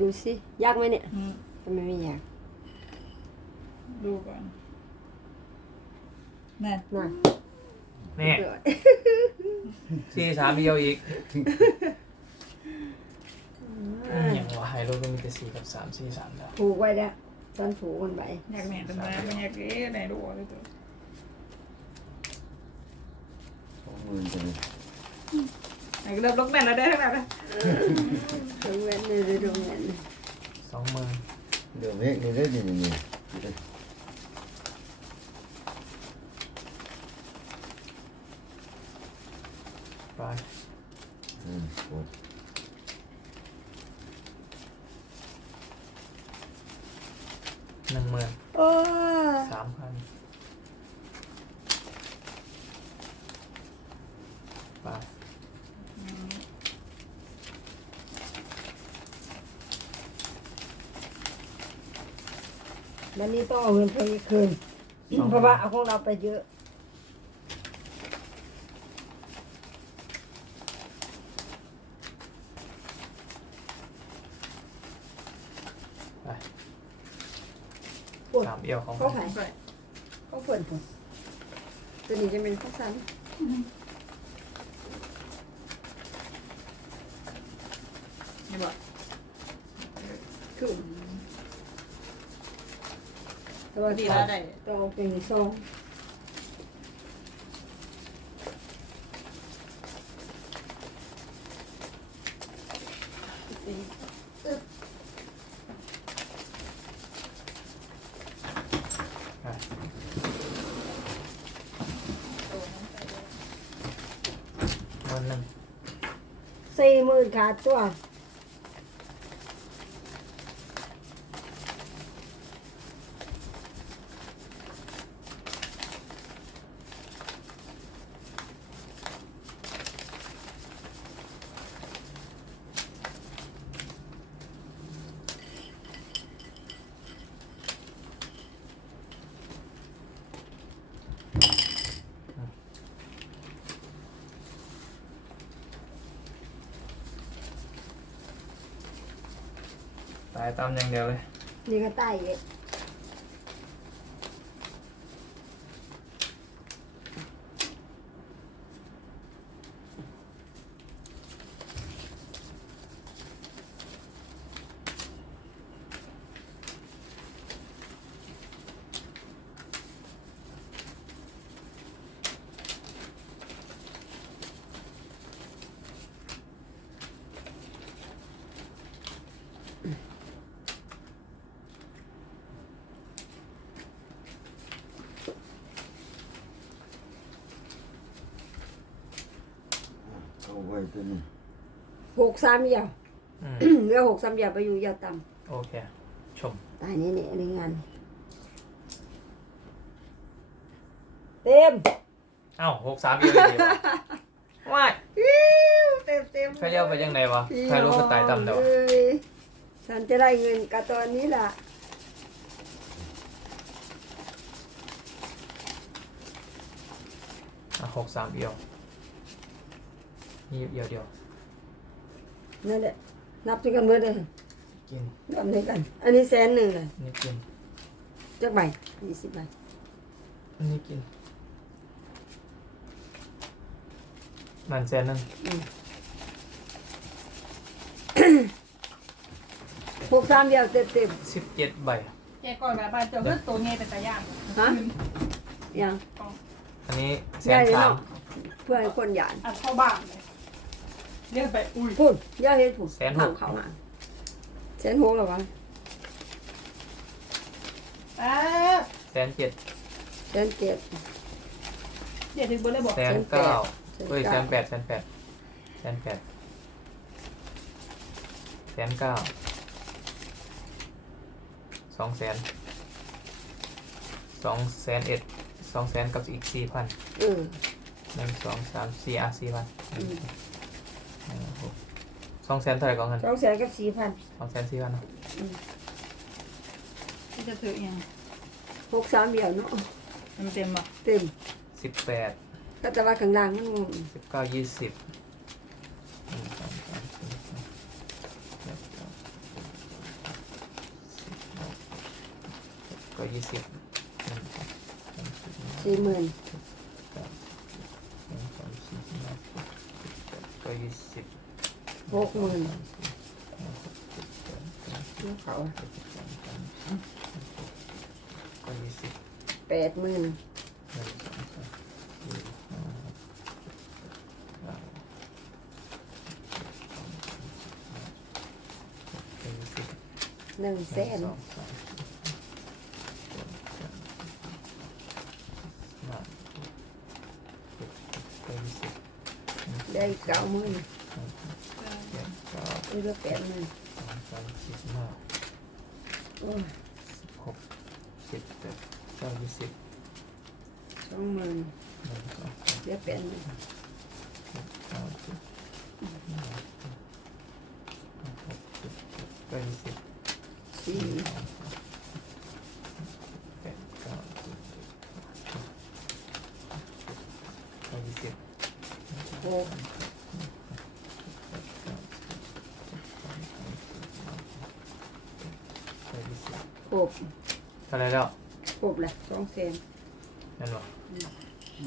ดูสิยากไหมเนี่ยอืมทำไมไม่ยากดูก่อนนั่นน่ะนี่เกิดสี่สามเดียวอีกอย่างว่าไฮโลก็มีแต่สี่กับสามสี่สามดาวผูกไว้แล้วตอนผูกมันไปอยากแหน่ทำไมไม่อยากเอ๊ะไหนดูเลยตัวสองหมื่นตัวนี้ไหนเริ่มล็อกแน่นแล้วได้ทั้งนั้นเลย ตรงเว้นเลยตรงเว้นสองหมื่นเดี๋ยวเมฆนี่ได้ดีนี่นี่ ไป อืมโอ้ หนึ่งหมื่น โอ้ สามพันไป วันนี้ต้องเอาเงินไปคืนเพราะว่าเอาของเราไปเยอะ ไปปวด สามเดียวของเขาไผ่ไปเขาฝนผมตัวนี้จะเป็นข้าวสันนี่บอก คือ ตัวดีดีแล้วได้ต้องเป็นซองไปหมื่นหนึ่งสี่หมื่นขาดตัว อย่างเดียวเลย นี่ก็ใต้เยอะ เอาไว้ตัวนี้หกสามเหี่ยวอืมเหลือหกสามเหี่ยวไปอยู่ยาวต่โอเค ชมำตายนี่นี่ในงาน เต็มเอ้าหกสามเดียวเลยดีวะว้ายเต็มเต็มใครเลี้ยวไปยังไงวะใครรู้ก็ตายตามเดียวเอ้ยฉันจะได้เงินกับตอนนี้ล่ะอะหกสามเดียว นี่เดียวเดียวนั่นแหละนับด้วยกันเมื่อเด้อกินนับด้วยกัน อันนี้แสนหนึ่งเลยนี่กินจักใบยี่สิบใบนี่กินนั่นแสนนึงหกสามเดียวเต็มเต็มสิบเจ็ดใบแกก่อนแบบบ้านเจ้าเลือดตัวเงี้ยเป็นตาย่างฮะยังอันนี้แสใหญ่นเลยสามเนาะเพื่อให้คนหยานอัดเข้าบ้านเลย เรียกไปอุ้ยพูดย่าเฮ็ดพูดทางเขามาแสนหกหรอวะอ่าแสนเจ็ดแสนเจ็ดเดี๋ยวถึงบนเลยบอกแสนเก้าแสนเอ้ยแสเก้านแปดแสนแปดแสนแปดแสนเก้าสองแสนสองแสนเอ็ดสองแสนกับอีกสี่พันเออหนึ่งสองสามสี่อะสี่พันอืม สองแสนเท่าไหร่ก่อนกันสองแสนกับสี่พันสองแสนสี่พันเนาะที่จะถือยังหกสามเดียวเนาะมันเต็มป่เต็มสิบแปดก็จะมว่าข้างล่างมันงสิบเก้ายี่สิบก็ยี่สิบสี่หมื่น ยี่สิบหกหมื่นสามสี่ห้าหกเจ็ดแปดเก้าสิบแล้วเขาเจ็ดสิบสองสามสี่ห้าหกก็ยี่สิบแปดหมื่นหนึ่งสองสามสี่ห้าหกเก้าสิบเอ็ดสองสามสี่ห้าหกเจ็ดแปดเก้าสิบหนึ่งแสนหงสองสามสี่ห้าหกเจ็ดแปดเก้าสิบ ได้เก้าหมื่นเจ็ดเก้าได้เหลือแปดหมื่นสองสามสี่ห้าโอ้ยสิบหกสิบเจ็ดเก้ายี่สิบสองหมื่นหนึ่งสองสามเหลือแปดหมื่นเก้าสิบห้าหกเจ็ดแปดเก้ายี่สิบสี่แปดเก้าสิบเก้ายี่สิบหก คร บเท่าไรแล้วครบละสองแสนนั่นหรอ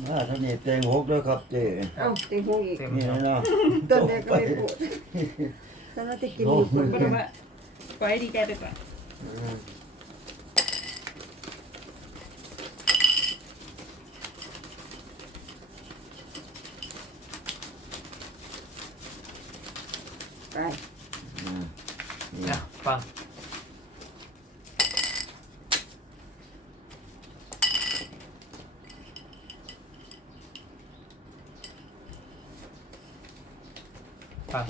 มาท่านนี่เต็งหกด้วยครับเจ๊เอ้าเต็งหกอีกเต็มนี่แล้วนะเนาะต้นแรกก็ไม่พูดตอนนั้นจะกินอยู่คนก็เดีรู้ยวว่าปล่อยให้ดีใจไปก่อนอืมไป อืมนี่นะฟัง ฟัง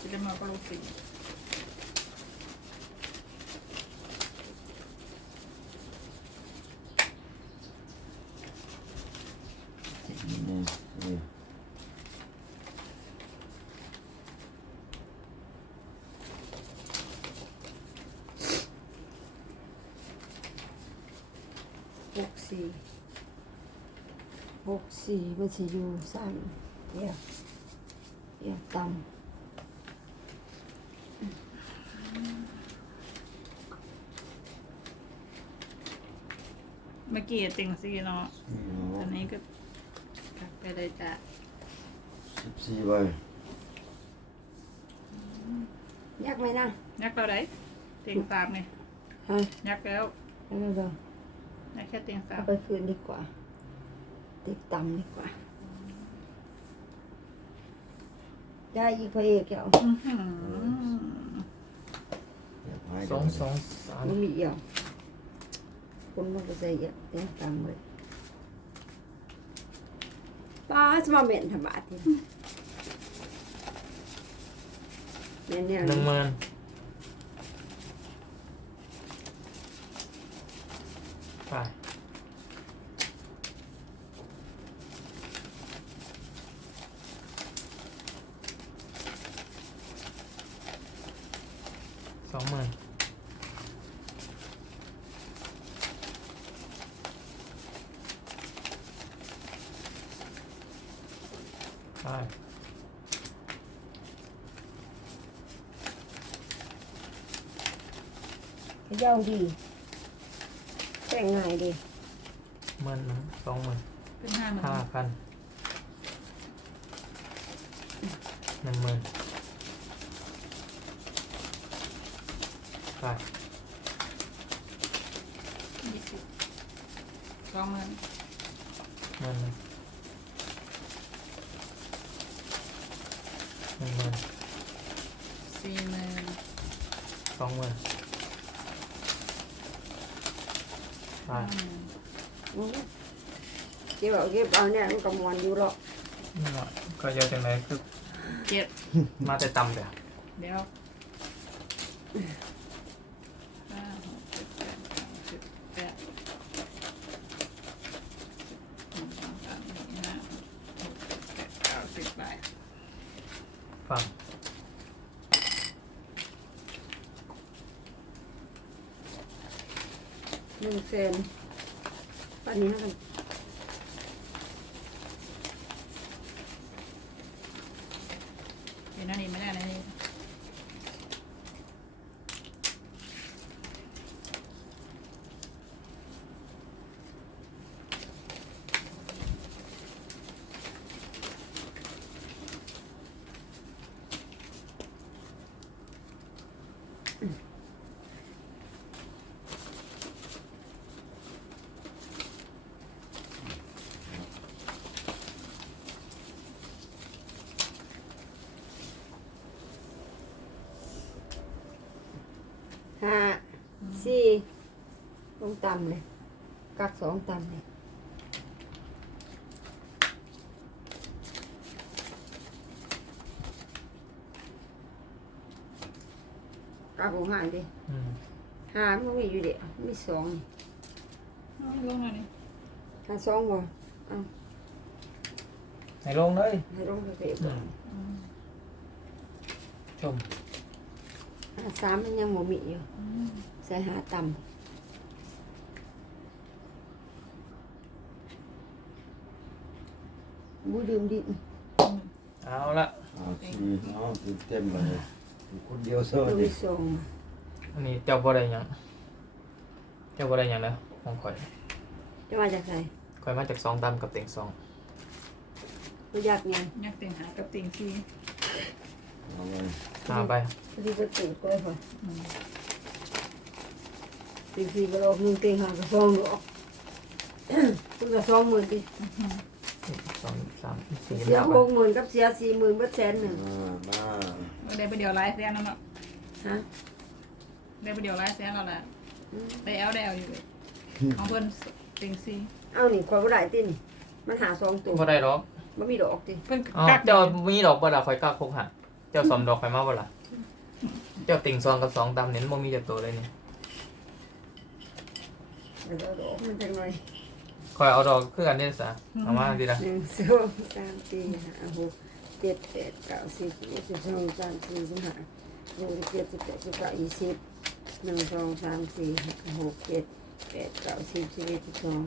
จะได้มาก็รู้สึกนี่นี่ หกสี่หกสี่มันจะอยู่สั้นเดี๋ยวเดี๋ยวต่เมื่อกี้เต็งซีเนาะนี่อันเนาะนี้ก็กลับไปเลยจ้ะสิบสี่ใบำยักไหมนะยักเราได้เต็งสามไงฮะยักแล้วเอาเดี๋ยวยักแค่เต็งสาเอาม ไปคืนดีกว่า ติดต่ำดีกว่า ได้อีกพระเอกเอาอื้อหือเดี๋ยวหายสองสองสามไม่มีเอี่ยวคนมันก็ใส่เยอะแต่ต่ำเลยป้าจะมาเม็นธรรมะทีเนี่ยเนี่ยหนึ่งหมื่นไป สองหมื่นไปเย้าดีแต่งง่ายดีหมื่นหนึ่งสองหมื่นเป็นห้าหมื่นห้าพันหนึ่งหมื่นไป ยี่สิบสองหมื่น หมื่นหนึ่งหนึ่งหมื่น สี่หมื่น สองหมื่นไปห้าหมื่นอื้อเก็บเอาเก็บเอาเนี่ยมันกำมวนอยู่หรอกนี่แหละก็เยอะจังเลยคือเจ็ดมาแต่ต่ำเดี๋ยวเดี๋ยวห้าหกเจ็ดแปดเก้าสิบแปดหนึ่งสองสามสี่ห้าหกเจ็ดแปดเก้าสิบใบ ฟัง ห นึ่งเซนปันนี้กันเดี๋ยวนั่นนี่ไม่ได้นะนี่ ห้าสี่ลงต่ำเลยกักสองต่ำเลยกักหกห้าดิอืมห้ามันมีอยู่เดียวมีสองนี่เอาลงหน่อยนี่ห้าสองบ่ให้ลงเลยให้ลงไปเก็บอืมอืมชมห้า สามมันยังบ่มีอยู่อืมใส่หาต่ำบูดื่มดิเอาละเอาสี่เอาเต็มเลยคนเดียวเซ่ดูดิส่งอันนี้เจ้าบ่ได้หยัง เจ้าบ่ได้หยังแล้วของข่อยจะมาจากไหนข่อยมาจากสองตำกับเต็งสองกูอยากไงอยากเต็งหากับเต็งสี่เอาไปหาไป ดีก็ตื่นก็ได้พออืมตีสี่ก็รอบนึงเก่งหากระซองหรอกคุณกระซองหมื่นดิหนึ่งสองสามสี่เสียห้าหไปกหมื่นกับเสียสี่หมื่นเบัดแสนหนึ่งมามาได้ไปเดียวไลฟ์แซนแล้วเนาะฮะได้ไปเดียวไลฟ์แซนแล้วแหละอืมได้แอลได้แอลอยู่เลยของเพิ่นเต็งสี่เอานี่คอยบ่ได้ตินี่มันหาสองตัวบ่ได้หรอกมันมีดอกติเพิ่นอ๋อกักเจ้ามีดอกบ่ล่ะข่อยกล้าพกหันเจ้าสอมดอกข่อยมาบ่ล่ะ เจ้าติ่งซองกับสองตำเน้นบ่มีจักตัวเลยนี่เดี๋ยวเอาดอกมันจังหน่อยข่อยเอาดอกคือกันเด้ซะเอามาดีละหนึ่งสองสามสี่ห้าหกเจ็ดแปดเก้าสิบสิบเอ็ดสิบสองสามสี่สิบห้าหกสิบเจ็ดสิบแปดสิบเก้ายี่สิบหนึ่งสองสามสี่ห้าหกเจ็ดแปดเก้าสิบสิบเอ็ดสิบสอง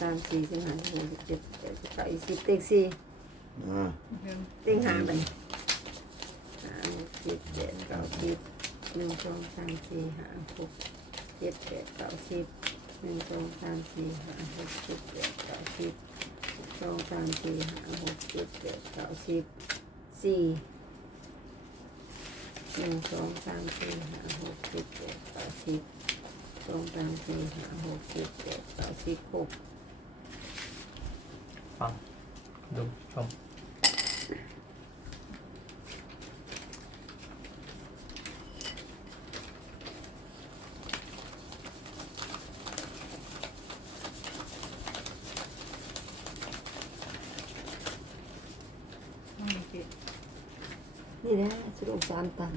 สามสี่สิบห้าหกสิบเจ็ดสิบแปดสิบเก้ายี่สิบเต็งสี่มาเพิ่นเต็งห้าไป ห้าหกเจ็ดแปดเก้าสิบหนึ่งสองสามสี่ห้าหกเจ็ดแปดเก้าสิบหนึ่งสองสามสี่ห้าหกเจ็ดแปดเก้าสิบสองสามสี่ห้าหกเจ็ดแปดเก้าสิบสี่หนึ่งสองสามสี่ห้าหกเจ็ดแปดเก้าสิบสองสามสี่ห้าหกเจ็ดแปดเก้าสิบหกฟังดูชมมีเจ็ด นี่นะสรุปสามตัน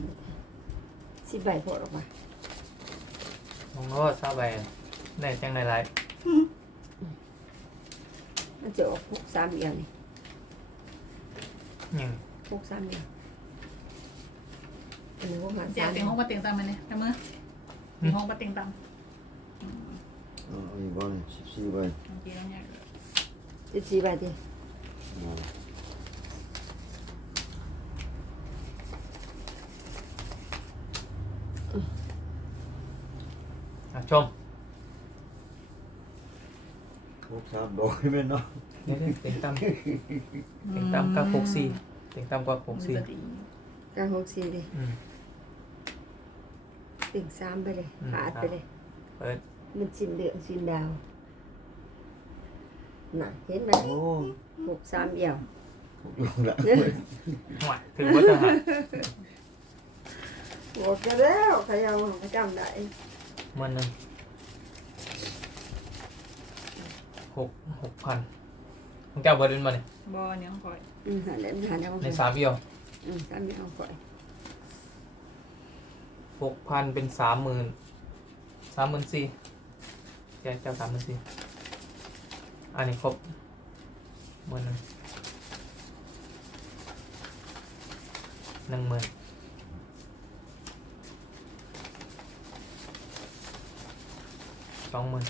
สิบใบพอหรอกปะมองว่าซาไปได้จังได๋หลายมันจะออกหกสามเอียวนี่ยังหกสามเอียวอันนี้พวกมันเดี๋ยสาวมเต็งห้องปะเต็งตามมันเนี่ยทำมือเต็งห้องปะเต็งตามเอาอีกบ้างสิบสี่ใบบางทีเราเนี่ยสิบสี่ใบดิมา ชมพวกสามดอกให้แม่เนาะเดี๋ยวๆเต็งตำเต็งตำกับหกสี่เต็งตำกับหกสี่มันจะดีกลางหกสี่ดิอืม ติ่งสามไปเลยอืม ขาดไปเลย เปิดมันสินเหลืองสินดาวน่ะเห็นไหมโอ้หกสามเอียวพวกลูกหลานหวถึงว่าจะหา บอกกันแล้วใครเอาไปจำได้ มันหนึงหกหกพันมึงเจ้าเบอร์ดินมาเนี่ยบอเนี่ยคอยอืมหันเล่นหันเอาในสามเอียวอืมสามเอียวก่อนหกพันเป็นสามหมื่นสามหมื่นสี่เจ้าเจ้าสามหมื่นสี่อันนี้ครบหมื่นหนึ่งหนึ่งหมื่น สองหมื่น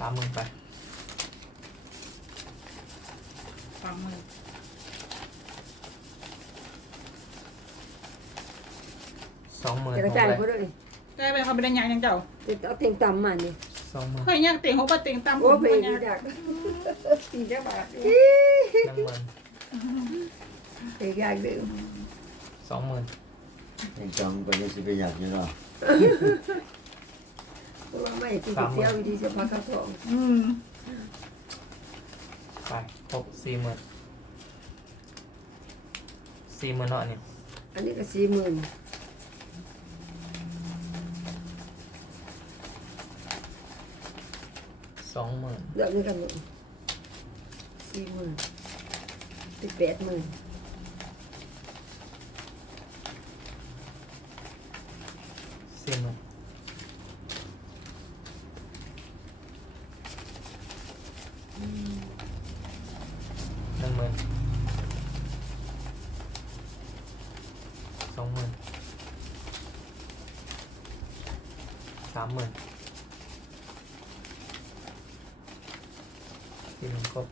สามหมื่นไปฟังมือสองหมื่นจะกระจายเขาด้วยนี่ได้ไปเขาไปได้ยังยังเจ้าจะเอาเต็งต่ำมานี่สองหมื่นเคยยังเต็งห้องปะเต็งตามโอ้เพลงยัดีงจักสี่เจ้าบาทหนึ่งหมื่นเด็กอยากดื่มสองหมื่น ยังจำก็ยังสิไปอยากอยู่เนาะเพราะว่าไม่กินก๋วยเตี๋ยววิธีจะพักกระท้องอืมไปครบสี่หมื่นสี่หมื่นเนาะอันนี้อันนี้ก็สี่หมื่นสองหมื่นเลือกด้วยกันหมดสี่หมื่นสิบแปดหมื่น สี่หมื่นหนึ่งหมื่นสองหมื่นสามหมื่นสี่หมื่นครบ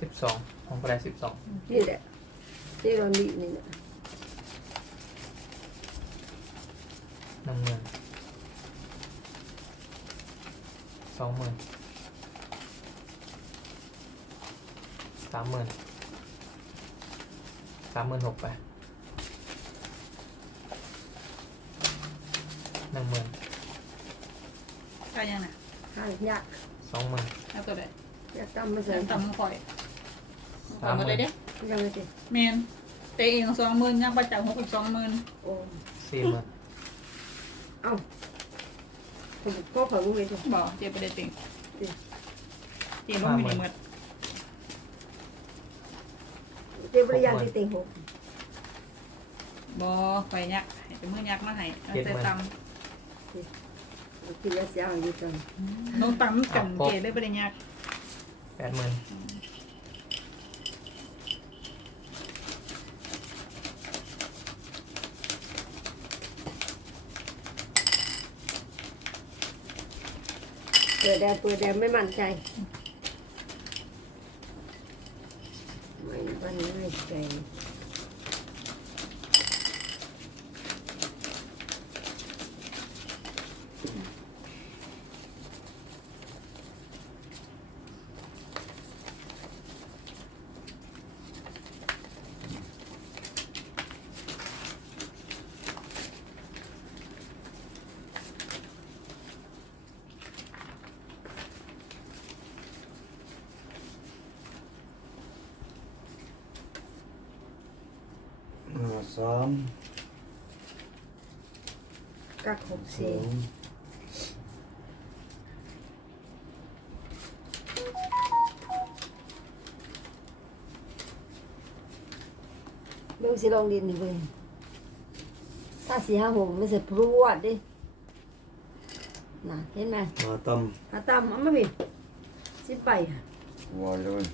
สิบสองของกระไดสิบสอง นี่แหละที่เราดีนี่นะหนึ่งหมื่นสองหมื่นสามหมื่นสามหมื่นหกไปหนึ่งหมื่นก็ยังน่ะห้ายากสองหมื่นเอาตัวใดอยากตำมาใส่เดินตำมังคอยสามหมื่นเอเลยเด้ ยังไงสิแมนเตะเองสองหมื่นยังประจักษ์หกอีกสองหมื่นโอ้สี่หมื่นเอ้าผมก็ขอรู้ไว้สิบอกเจ๊ประเด็นติงสิเจ๊ลงมีหนึ่งหมื่นเจ้าบริยางที่เต็งหกบอไปยักให้เป็นมือยักมาให้เอาแต่ตกินแล้วเสียอยู่จังำน้องตำกันเจ๊ได้ประเด็นยักแปดหมื่น ปิดแดงเปิดแดงไม่มั่นใจ ไม่มั่นใจ ห้า สามกักหกสอสี่งเรื่องสิลองดินนี่เว้ยถ้าสี่ห้าหกไม่เสร็จพรวดดิน่ะเห็นไหมมาตหาตามเอามาพี่สิไปค่ะำวายเลย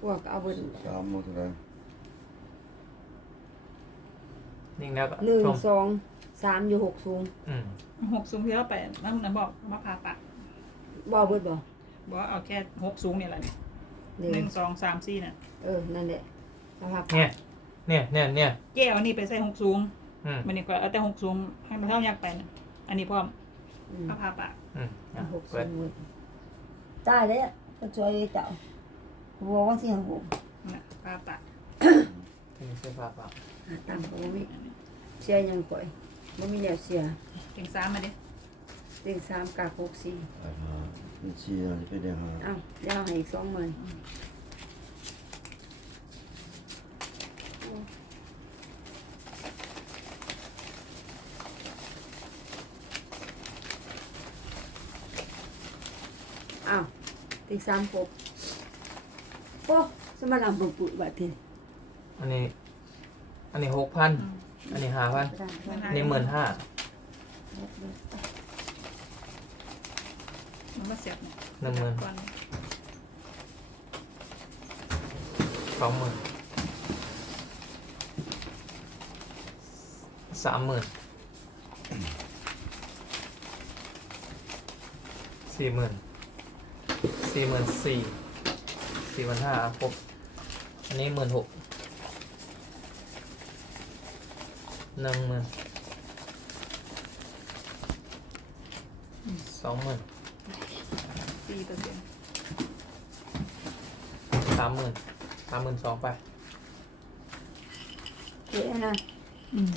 พวกเอาเบิดสามหมดเลย นิ่งแล้วก็หนึ่งชมสองสามอยู่หกสูงอืมหกสูงที่เราไปนั่นนะบอกมาพาตัดบ่เบิดบ่บอกเอาแค่หกสูงนี่แหละเนี่ยหนึ่งหนึ่งสองสามสี่น่ะเออนั่นแหละเอาครับเนี่ยเนี่ยเนี่ยเนี่ยเจ๊เอานี่ไปใส่หกสูงอืมมันนี่ก็เอาแต่หกสูงให้มันเท่ายักไปน่ะอันนี้พร้อมอืมมาพาปะอืมอะหกสูเปิดงเว้ยตายแล้วก็ช่วยเจ้าหัวว่าสี่ห้าหกน่ะพาปะที่นี่เสื้อผ้าเปล่าหาตามเขาบ่มี เสียยังก่อยไม่มีแล้วเสียเต็งสามมาดิเต็งสามกากหกสี่แปดห้าเป็นสี่นะจะเป็นเดียวห้าเอ้าเดี๋ยวเอาให้อีกสองหมื่นอ้าวเต็งสามหกโอ้สมาลำบุบบุบาดทีอันนี้ อันนี้หกพัน อันนี้ห้าพันอันนี้หมื่นห้ามันมาเสียบเนี่ยหนึ่งหมื่นก่อนสองหมื่นสามหมื่นสี่หมื่นสี่หมื่นสี่สี่หมื่นห้าครบอันนี้หมื่นหก หนึ่งหมื่นสองหมื่นสี่เปอร์เซ็นต์สามหมื่นสามหมื่นสองไปเจ๊นะอืม